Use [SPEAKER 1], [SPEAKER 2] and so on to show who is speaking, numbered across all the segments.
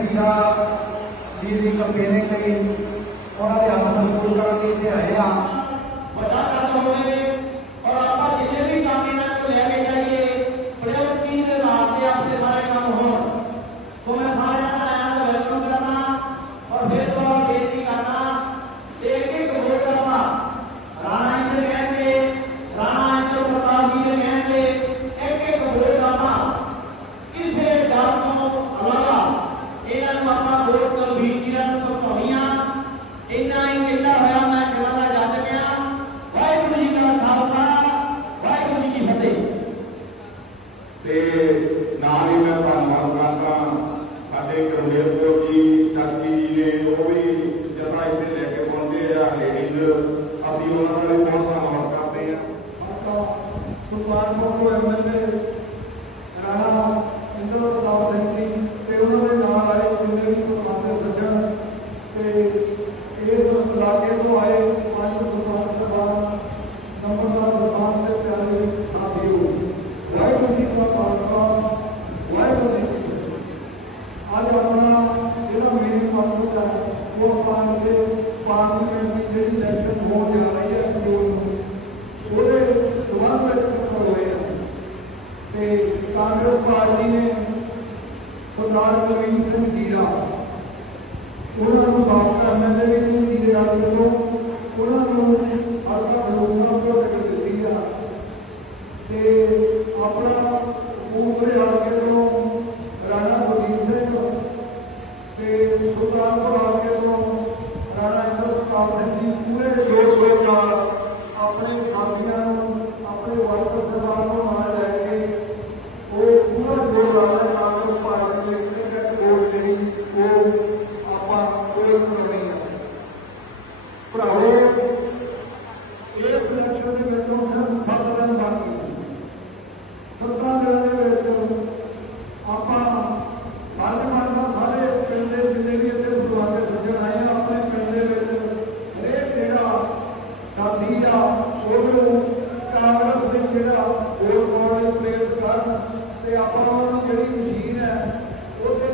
[SPEAKER 1] ගියා දීර්ඝ පෙරේ කලින් ඔයාලේ අමතක කරන්නේ නැහැ
[SPEAKER 2] ਕਾਂਗਰਸ ਪਾਰਟੀ ਨੇ ਸਰਦਾਰ ਗੁਰਵੀਰ ਸਿੰਘ ਜੀਰਾ, ਉਹਨਾਂ ਨੂੰ ਸਾਫ਼ ਕਰਨ ਦੇ ਲਈ ਜੀਰੇ ਵਾਲੇ ਤੋਂ ਉਹਨਾਂ ਨੂੰ ਜਿਹੜਾ ਉਹਨੂੰ ਕਾਂਗਰਸ ਦੇ ਜਿਹੜਾ ਹੋਰ ਕੋਲ ਪ੍ਰੇਰਿਤ ਕਰਨ ਤੇ ਆਪਾਂ ਨੂੰ ਜਿਹੜੀ ਮਸ਼ੀਨ ਹੈ ਉਹਦੇ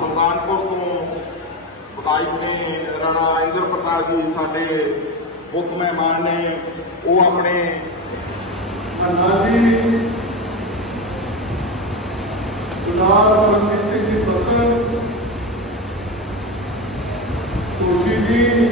[SPEAKER 3] ਸੁਲਤਾਨਪੁਰ ਤੋਂ ਵਿਧਾਇਕ ਨੇ ਰਾਣਾ ਇੰਦਰ ਪ੍ਰਕਾਸ਼ ਜੀ ਸਾਡੇ ਮੁੱਖ ਮਹਿਮਾਨ ਨੇ ਉਹ ਆਪਣੇ
[SPEAKER 2] ਨਾਜੀ ਗੁਲਾਬ ਰਮਨ ਸਿੰਘ ਜੀ ਬਸਰ ਕੋਸ਼ੀ ਜੀ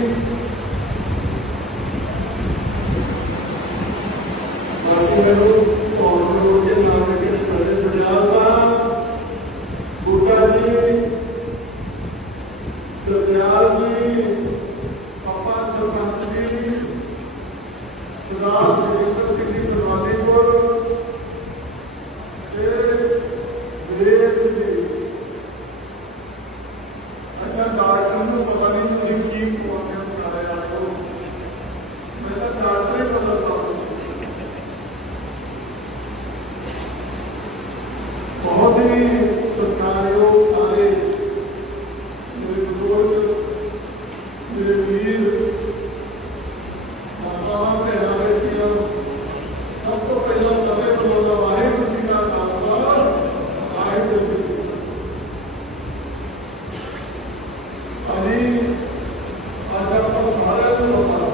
[SPEAKER 2] ああ。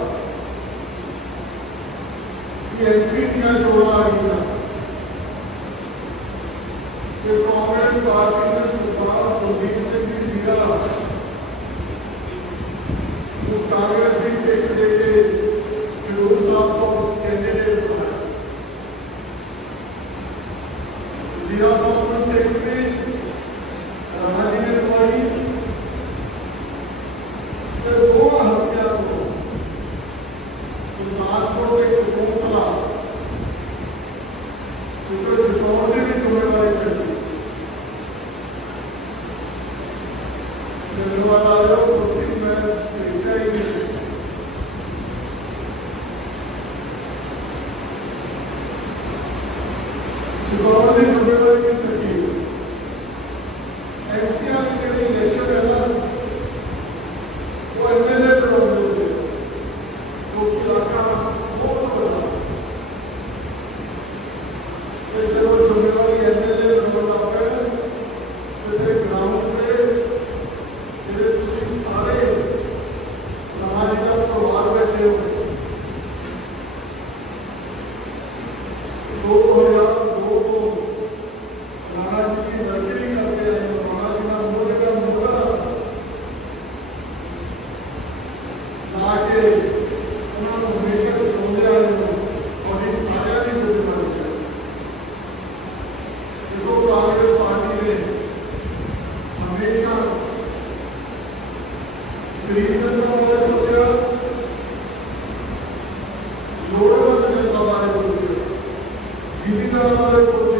[SPEAKER 2] Thank you.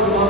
[SPEAKER 2] Allah.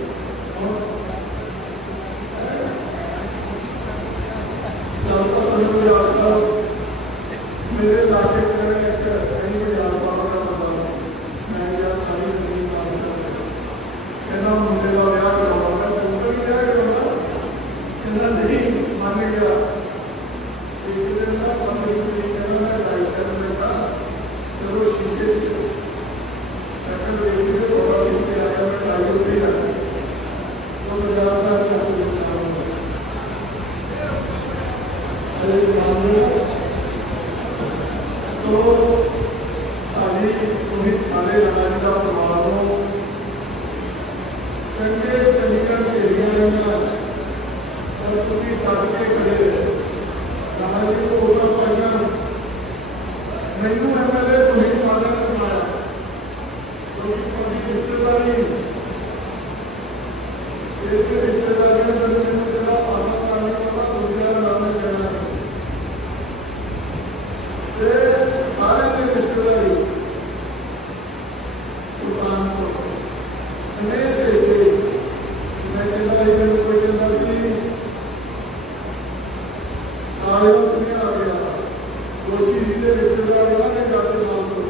[SPEAKER 2] Amen. Dolayısıyla bizde bekliyorlar. Ne kadar yardım aldık?